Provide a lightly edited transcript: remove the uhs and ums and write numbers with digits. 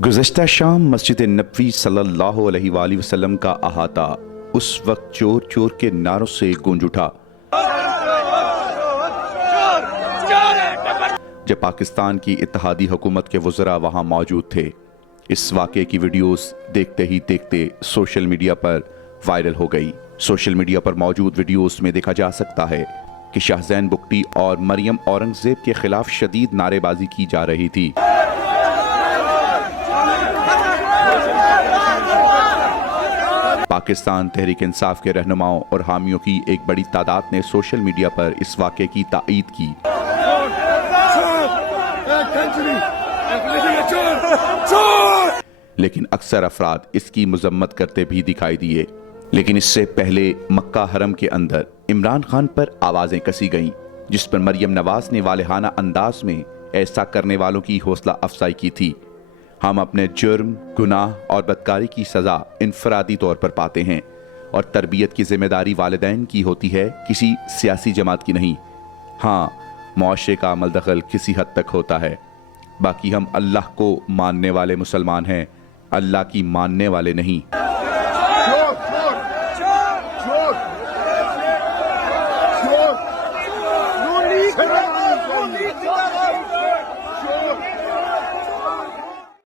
गुज़श्ता शाम मस्जिद नबवी सल्लल्लाहु अलैहि वसल्लम का अहाता उस वक्त चोर चोर के नारों से गूंज उठा जब पाकिस्तान की इत्तेहादी हुकूमत के वज़रा वहां मौजूद थे। इस वाक़े की वीडियोस देखते ही देखते सोशल मीडिया पर वायरल हो गई। सोशल मीडिया पर मौजूद वीडियोस में देखा जा सकता है कि शाहज़ैन बुगटी और मरियम औरंगज़ेब के खिलाफ शदीद नारेबाजी की जा रही थी। पाकिस्तान तहरीक इंसाफ के रहनुमाओं और हामियों की एक बड़ी तादाद ने सोशल मीडिया पर इस वाक़े की ताईद की। लेकिन अक्सर अफराद इसकी मजम्मत करते भी दिखाई दिए। लेकिन इससे पहले मक्का हरम के अंदर इमरान खान पर आवाज़ें कसी गईं, जिस पर मरियम नवाज ने वालिहाना अंदाज में ऐसा करने वालों की हौसला अफजाई की थी। हम अपने जुर्म, गुनाह और बदकारी की सज़ा इनफरादी तौर पर पाते हैं और तरबियत की जिम्मेदारी वालिदैन की होती है, किसी सियासी जमात की नहीं। हाँ, मुआशरे का अमल दखल किसी हद तक होता है, बाकी हम अल्लाह को मानने वाले मुसलमान हैं, अल्लाह की मानने वाले नहीं।